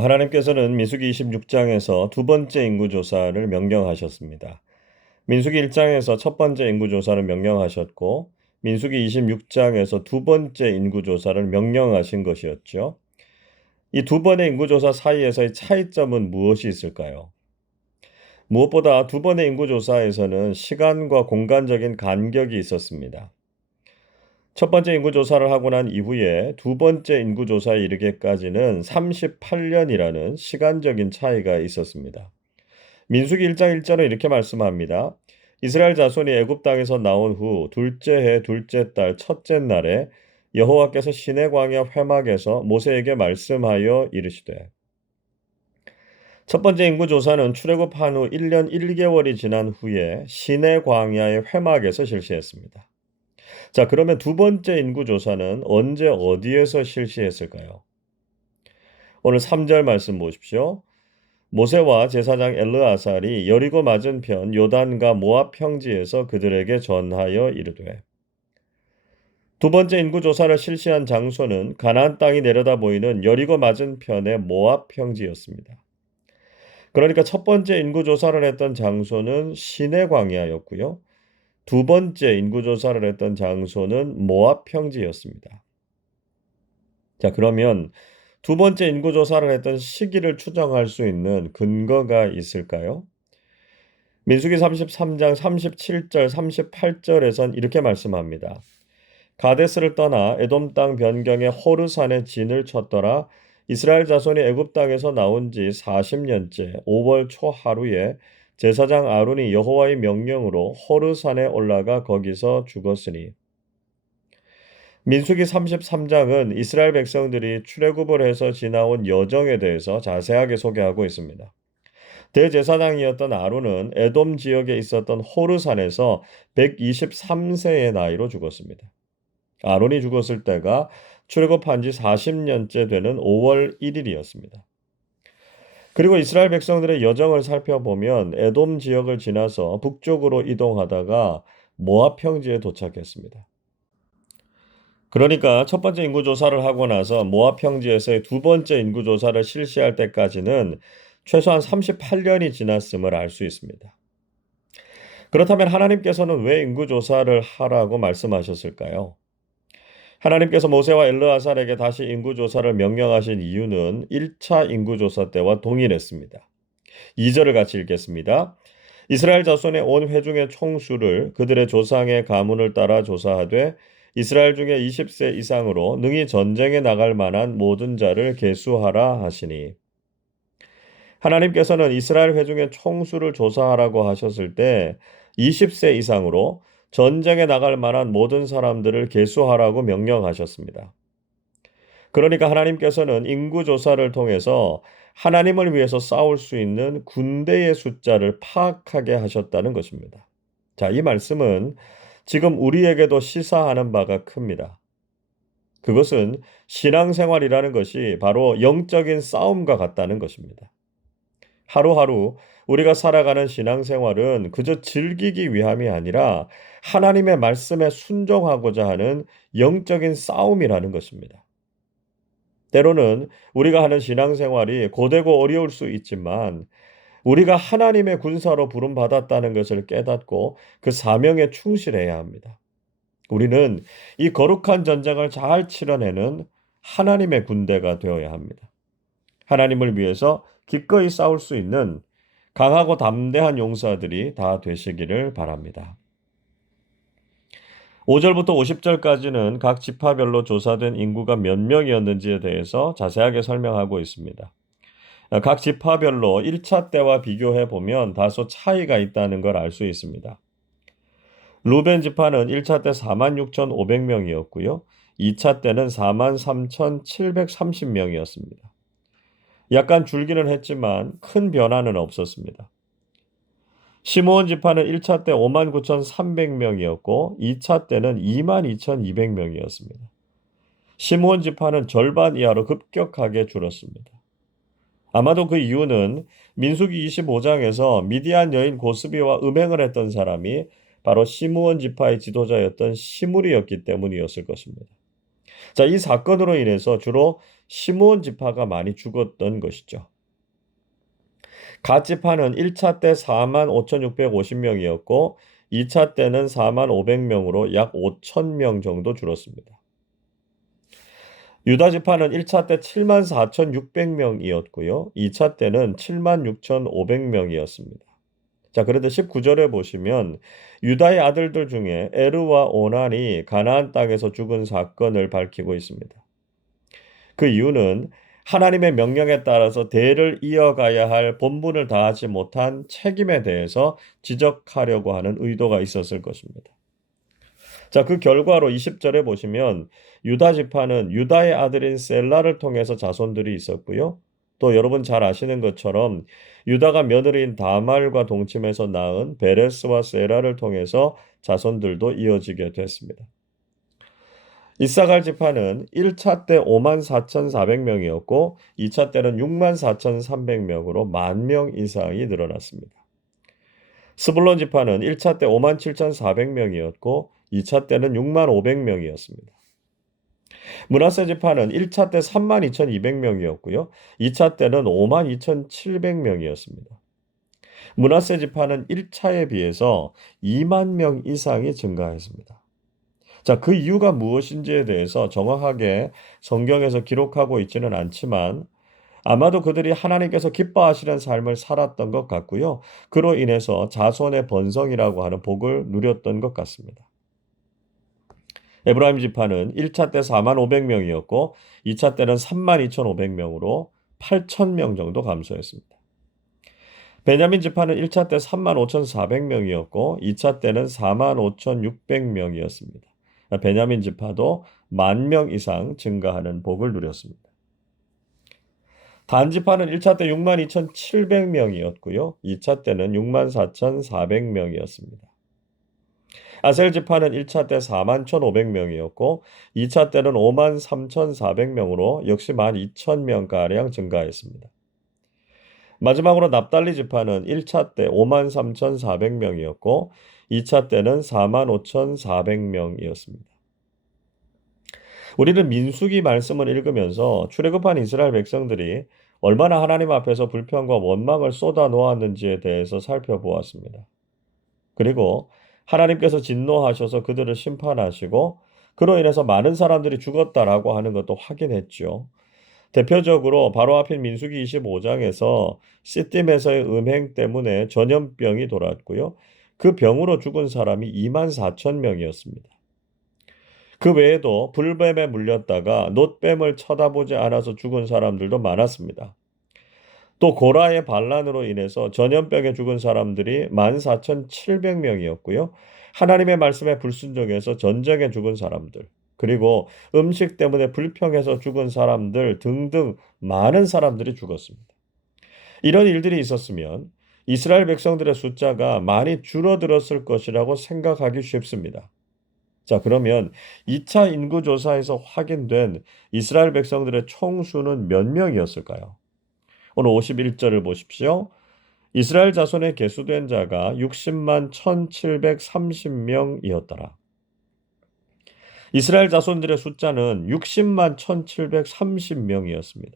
하나님께서는 민수기 26장에서 두 번째 인구조사를 명령하셨습니다. 민수기 1장에서 첫 번째 인구조사를 명령하셨고, 민수기 26장에서 두 번째 인구조사를 명령하신 것이었죠. 이 두 번의 인구조사 사이에서의 차이점은 무엇이 있을까요? 무엇보다 두 번의 인구조사에서는 시간과 공간적인 간격이 있었습니다. 첫 번째 인구조사를 하고 난 이후에 두 번째 인구조사에 이르기까지는 38년이라는 시간적인 차이가 있었습니다. 민수기 1장 1절은 이렇게 말씀합니다. 이스라엘 자손이 애굽 땅에서 나온 후 둘째 해 둘째 달 첫째 날에 여호와께서 시내 광야 회막에서 모세에게 말씀하여 이르시되. 첫 번째 인구조사는 출애굽한 후 1년 1개월이 지난 후에 시내 광야의 회막에서 실시했습니다. 자, 그러면 두 번째 인구조사는 언제 어디에서 실시했을까요? 오늘 3절 말씀 보십시오. 모세와 제사장 엘르아살이 여리고 맞은편 요단과 모압 평지에서 그들에게 전하여 이르되. 두 번째 인구조사를 실시한 장소는 가나안 땅이 내려다 보이는 여리고 맞은편의 모압 평지였습니다. 그러니까 첫 번째 인구조사를 했던 장소는 시내 광야였고요. 두 번째 인구조사를 했던 장소는 모압 평지였습니다. 자, 그러면 두 번째 인구조사를 했던 시기를 추정할 수 있는 근거가 있을까요? 민수기 33장 37절, 38절에선 이렇게 말씀합니다. 가데스를 떠나 에돔 땅 변경의 호르산에 진을 쳤더라. 이스라엘 자손이 애굽 땅에서 나온 지 40년째 5월 초 하루에 제사장 아론이 여호와의 명령으로 호르산에 올라가 거기서 죽었으니. 민수기 33장은 이스라엘 백성들이 출애굽을 해서 지나온 여정에 대해서 자세하게 소개하고 있습니다. 대제사장이었던 아론은 에돔 지역에 있었던 호르산에서 123세의 나이로 죽었습니다. 아론이 죽었을 때가 출애굽한 지 40년째 되는 5월 1일이었습니다. 그리고 이스라엘 백성들의 여정을 살펴보면 에돔 지역을 지나서 북쪽으로 이동하다가 모압 평지에 도착했습니다. 그러니까 첫 번째 인구조사를 하고 나서 모압 평지에서의 두 번째 인구조사를 실시할 때까지는 최소한 38년이 지났음을 알 수 있습니다. 그렇다면 하나님께서는 왜 인구조사를 하라고 말씀하셨을까요? 하나님께서 모세와 엘르아살에게 다시 인구조사를 명령하신 이유는 1차 인구조사 때와 동일했습니다. 2절을 같이 읽겠습니다. 이스라엘 자손의 온 회중의 총수를 그들의 조상의 가문을 따라 조사하되 이스라엘 중에 20세 이상으로 능히 전쟁에 나갈 만한 모든 자를 계수하라 하시니. 하나님께서는 이스라엘 회중의 총수를 조사하라고 하셨을 때 20세 이상으로 전쟁에 나갈 만한 모든 사람들을 계수하라고 명령하셨습니다. 그러니까 하나님께서는 인구조사를 통해서 하나님을 위해서 싸울 수 있는 군대의 숫자를 파악하게 하셨다는 것입니다. 자, 이 말씀은 지금 우리에게도 시사하는 바가 큽니다. 그것은 신앙생활이라는 것이 바로 영적인 싸움과 같다는 것입니다. 하루하루 우리가 살아가는 신앙생활은 그저 즐기기 위함이 아니라 하나님의 말씀에 순종하고자 하는 영적인 싸움이라는 것입니다. 때로는 우리가 하는 신앙생활이 고되고 어려울 수 있지만 우리가 하나님의 군사로 부름받았다는 것을 깨닫고 그 사명에 충실해야 합니다. 우리는 이 거룩한 전쟁을 잘 치러내는 하나님의 군대가 되어야 합니다. 하나님을 위해서 기꺼이 싸울 수 있는 강하고 담대한 용사들이 다 되시기를 바랍니다. 5절부터 50절까지는 각 지파별로 조사된 인구가 몇 명이었는지에 대해서 자세하게 설명하고 있습니다. 각 지파별로 1차 때와 비교해 보면 다소 차이가 있다는 걸 알 수 있습니다. 루벤 지파는 1차 때 46,500명이었고요. 2차 때는 43,730명이었습니다. 약간 줄기는 했지만 큰 변화는 없었습니다. 시므온 지파는 1차 때 59,300명이었고 2차 때는 22,200명이었습니다. 시므온 지파는 절반 이하로 급격하게 줄었습니다. 아마도 그 이유는 민수기 25장에서 미디안 여인 고스비와 음행을 했던 사람이 바로 시므온 지파의 지도자였던 시므리였기 때문이었을 것입니다. 자, 이 사건으로 인해서 주로 시므온 지파가 많이 죽었던 것이죠. 갓 지파는 1차 때 45,650명이었고 2차 때는 45,500명으로 약 5,000명 정도 줄었습니다. 유다 지파는 1차 때 74,600명이었고요. 2차 때는 76,500명이었습니다. 자, 그런데 19절에 보시면 유다의 아들들 중에 에르와 오난이 가나안 땅에서 죽은 사건을 밝히고 있습니다. 그 이유는 하나님의 명령에 따라서 대를 이어가야 할 본분을 다하지 못한 책임에 대해서 지적하려고 하는 의도가 있었을 것입니다. 자, 그 결과로 20절에 보시면 유다 지파는 유다의 아들인 셀라를 통해서 자손들이 있었고요. 또 여러분 잘 아시는 것처럼 유다가 며느리인 다말과 동침해서 낳은 베레스와 세라를 통해서 자손들도 이어지게 됐습니다. 이사갈 지파는 1차 때 54,400명이었고 2차 때는 64,300명으로 10,000명 이상이 늘어났습니다. 스불론 지파는 1차 때 57,400명이었고 2차 때는 65,500명이었습니다. 므낫세 지파는 1차 때 32,200명이었고요. 2차 때는 52,700명이었습니다. 므낫세 지파는 1차에 비해서 2만 명 이상이 증가했습니다. 자, 그 이유가 무엇인지에 대해서 정확하게 성경에서 기록하고 있지는 않지만 아마도 그들이 하나님께서 기뻐하시는 삶을 살았던 것 같고요. 그로 인해서 자손의 번성이라고 하는 복을 누렸던 것 같습니다. 에브라임 지파는 1차 때 45,500명이었고 2차 때는 32,500명으로 8,000명 정도 감소했습니다. 베냐민 지파는 1차 때 35,400명이었고 2차 때는 45,600명이었습니다. 베냐민 지파도 10,000명 이상 증가하는 복을 누렸습니다. 단 지파는 1차 때 62,700명이었고요. 2차 때는 64,400명이었습니다. 아셀 지파는 1차 때 41,500명이었고 2차 때는 53,400명으로 역시 12,000명가량 증가했습니다. 마지막으로 납달리 지파는 1차 때 53,400명이었고 2차 때는 45,400명이었습니다. 우리는 민수기 말씀을 읽으면서 출애굽한 이스라엘 백성들이 얼마나 하나님 앞에서 불평과 원망을 쏟아 놓았는지에 대해서 살펴보았습니다. 그리고 하나님께서 진노하셔서 그들을 심판하시고 그로 인해서 많은 사람들이 죽었다라고 하는 것도 확인했죠. 대표적으로 바로 앞인 민수기 25장에서 시딤에서의 음행 때문에 전염병이 돌았고요. 그 병으로 죽은 사람이 24,000명이었습니다. 그 외에도 불뱀에 물렸다가 놋뱀을 쳐다보지 않아서 죽은 사람들도 많았습니다. 또 고라의 반란으로 인해서 전염병에 죽은 사람들이 14,700명이었고요. 하나님의 말씀에 불순종해서 전쟁에 죽은 사람들, 그리고 음식 때문에 불평해서 죽은 사람들 등등 많은 사람들이 죽었습니다. 이런 일들이 있었으면 이스라엘 백성들의 숫자가 많이 줄어들었을 것이라고 생각하기 쉽습니다. 자, 그러면 2차 인구조사에서 확인된 이스라엘 백성들의 총수는 몇 명이었을까요? 오늘 51절을 보십시오. 이스라엘 자손에 계수된 자가 60만 1,730명이었더라. 이스라엘 자손들의 숫자는 60만 1,730명이었습니다.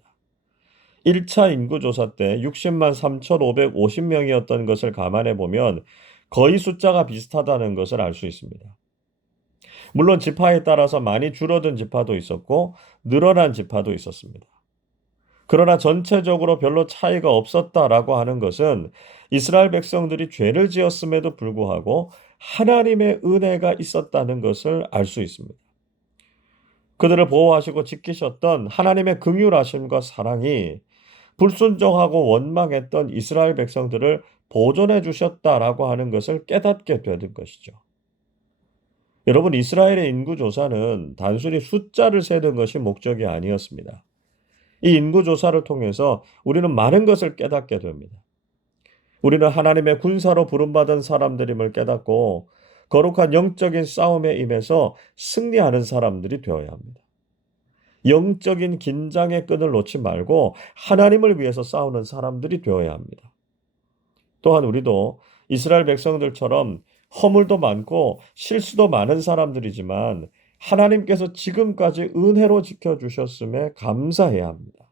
1차 인구조사 때 60만 3,550명이었던 것을 감안해 보면 거의 숫자가 비슷하다는 것을 알 수 있습니다. 물론 지파에 따라서 많이 줄어든 지파도 있었고 늘어난 지파도 있었습니다. 그러나 전체적으로 별로 차이가 없었다라고 하는 것은 이스라엘 백성들이 죄를 지었음에도 불구하고 하나님의 은혜가 있었다는 것을 알 수 있습니다. 그들을 보호하시고 지키셨던 하나님의 긍휼하심과 사랑이 불순종하고 원망했던 이스라엘 백성들을 보존해 주셨다라고 하는 것을 깨닫게 되는 것이죠. 여러분, 이스라엘의 인구조사는 단순히 숫자를 세는 것이 목적이 아니었습니다. 이 인구조사를 통해서 우리는 많은 것을 깨닫게 됩니다. 우리는 하나님의 군사로 부름받은 사람들임을 깨닫고 거룩한 영적인 싸움에 임해서 승리하는 사람들이 되어야 합니다. 영적인 긴장의 끈을 놓지 말고 하나님을 위해서 싸우는 사람들이 되어야 합니다. 또한 우리도 이스라엘 백성들처럼 허물도 많고 실수도 많은 사람들이지만 하나님께서 지금까지 은혜로 지켜주셨음에 감사해야 합니다.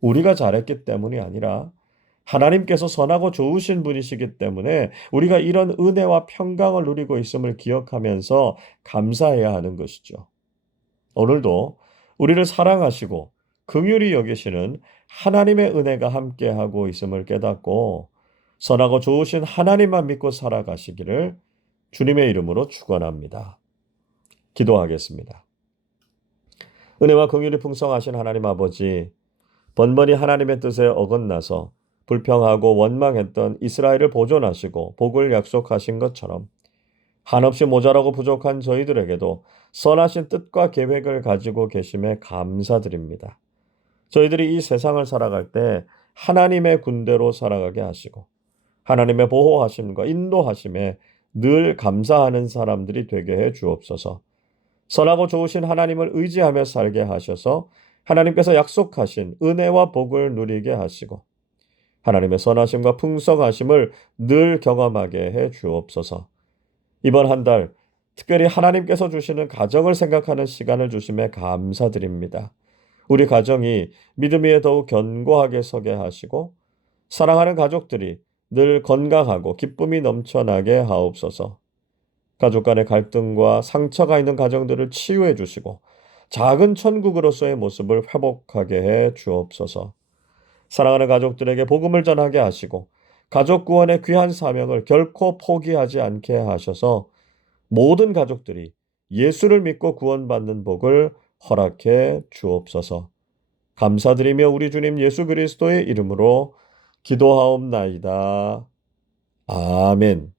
우리가 잘했기 때문이 아니라 하나님께서 선하고 좋으신 분이시기 때문에 우리가 이런 은혜와 평강을 누리고 있음을 기억하면서 감사해야 하는 것이죠. 오늘도 우리를 사랑하시고 긍휼히 여기시는 하나님의 은혜가 함께하고 있음을 깨닫고 선하고 좋으신 하나님만 믿고 살아가시기를 주님의 이름으로 축원합니다. 기도하겠습니다. 은혜와 긍휼이 풍성하신 하나님 아버지, 번번이 하나님의 뜻에 어긋나서 불평하고 원망했던 이스라엘을 보존하시고 복을 약속하신 것처럼 한없이 모자라고 부족한 저희들에게도 선하신 뜻과 계획을 가지고 계심에 감사드립니다. 저희들이 이 세상을 살아갈 때 하나님의 군대로 살아가게 하시고 하나님의 보호하심과 인도하심에 늘 감사하는 사람들이 되게 해 주옵소서. 선하고 좋으신 하나님을 의지하며 살게 하셔서 하나님께서 약속하신 은혜와 복을 누리게 하시고 하나님의 선하심과 풍성하심을 늘 경험하게 해 주옵소서. 이번 한 달 특별히 하나님께서 주시는 가정을 생각하는 시간을 주심에 감사드립니다. 우리 가정이 믿음 위에 더욱 견고하게 서게 하시고 사랑하는 가족들이 늘 건강하고 기쁨이 넘쳐나게 하옵소서. 가족 간의 갈등과 상처가 있는 가정들을 치유해 주시고 작은 천국으로서의 모습을 회복하게 해 주옵소서. 사랑하는 가족들에게 복음을 전하게 하시고 가족 구원의 귀한 사명을 결코 포기하지 않게 하셔서 모든 가족들이 예수를 믿고 구원받는 복을 허락해 주옵소서. 감사드리며 우리 주님 예수 그리스도의 이름으로 기도하옵나이다. 아멘.